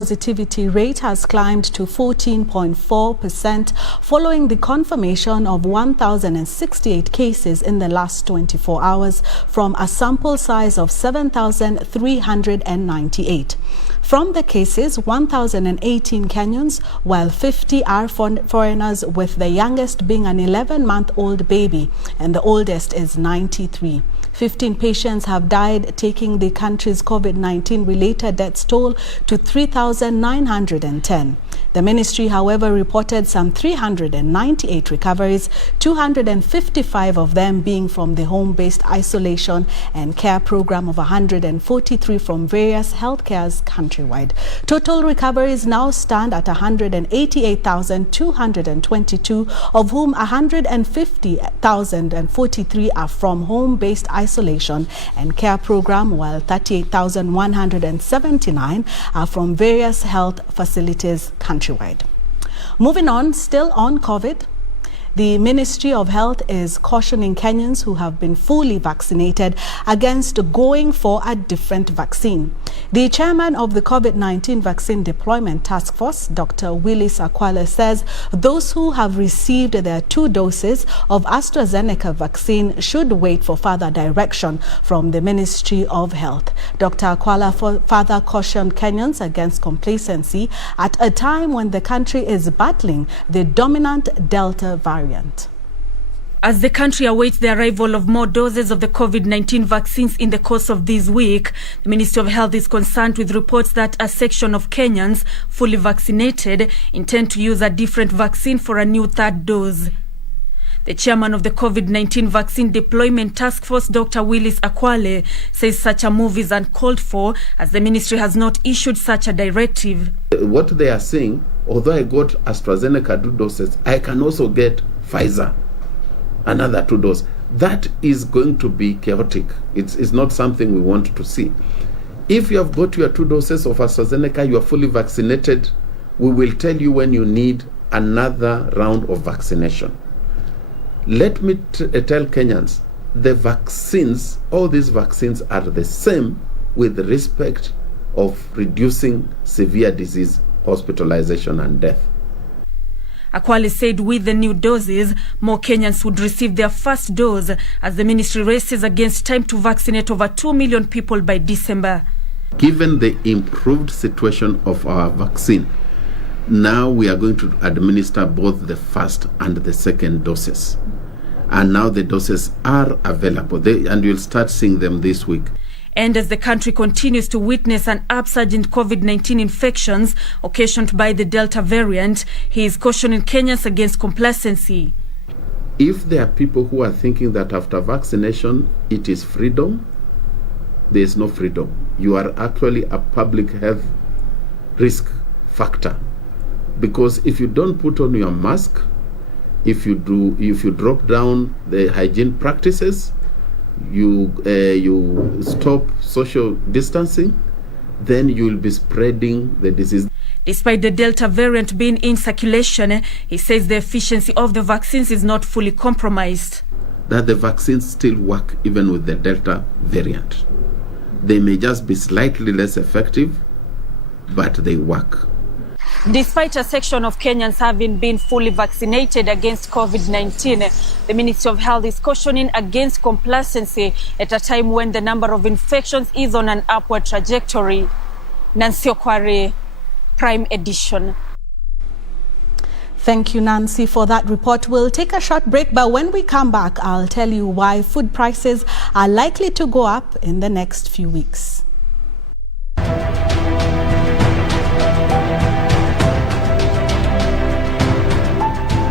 Positivity rate has climbed to 14.4% following the confirmation of 1,068 cases in the last 24 hours from a sample size of 7,398. From the cases, 1,018 Kenyans, while 50 are foreigners, with the youngest being an 11-month-old baby and the oldest is 93. 15 patients have died, taking the country's COVID-19 related deaths toll to 3,910. The ministry, however, reported some 398 recoveries, 255 of them being from the home-based isolation and care program of 143 from various healthcares countrywide. Total recoveries now stand at 188,222, of whom 150,043 are from home-based isolation and care program, while 38,179 are from various health facilities countrywide. Moving on, still on COVID, the Ministry of Health is cautioning Kenyans who have been fully vaccinated against going for a different vaccine. The chairman of the COVID-19 vaccine deployment task force, Dr.Willis Akhwale, says those who have received their 2 doses of Astrazeneca vaccine should wait for further direction from the Ministry of Health. Dr. Akhwale further cautioned Kenyans against complacency at a time when the country is battling the dominant Delta variant. As the country awaits the arrival of more doses of the COVID-19 vaccines in the course of this week, the Ministry of Health is concerned with reports that a section of Kenyans fully vaccinated intend to use a different vaccine for a new 3rd dose. The chairman of the COVID-19 vaccine deployment task force, Dr. Willis Akhwale, says such a move is uncalled for as the ministry has not issued such a directive. What they are saying, although I got Astrazeneca 2 doses, I can also get Pfizer, another 2 doses. That is going to be chaotic. It's not something we want to see. If you have got your 2 doses of AstraZeneca, you are fully vaccinated, we will tell you when you need another round of vaccination. Let me tell Kenyans, the vaccines, all these vaccines are the same with respect of reducing severe disease, hospitalization and death. Akhwale said with the new doses, more Kenyans would receive their first dose as the ministry races against time to vaccinate over 2 million people by December. Given the improved situation of our vaccine, now we are going to administer both the first and the second doses. And now the doses are available, and you'll start seeing them this week. And as the country continues to witness an upsurge in COVID-19 infections occasioned by the Delta variant, he is cautioning Kenyans against complacency. If there are people who are thinking that after vaccination it is freedom, there is no freedom. You are actually a public health risk factor. Because if you don't put on your mask, if you drop down the hygiene practices, you stop social distancing, then you will be spreading the disease. Despite the Delta variant being in circulation, he says the efficiency of the vaccines is not fully compromised. That the vaccines still work even with the Delta variant. They may just be slightly less effective, but they work. Despite a section of Kenyans having been fully vaccinated against COVID-19, the Ministry of Health is cautioning against complacency at a time when the number of infections is on an upward trajectory. Nancy Okware, Prime Edition. Thank you, Nancy, for that report. We'll take a short break, but when we come back, I'll tell you why food prices are likely to go up in the next few weeks.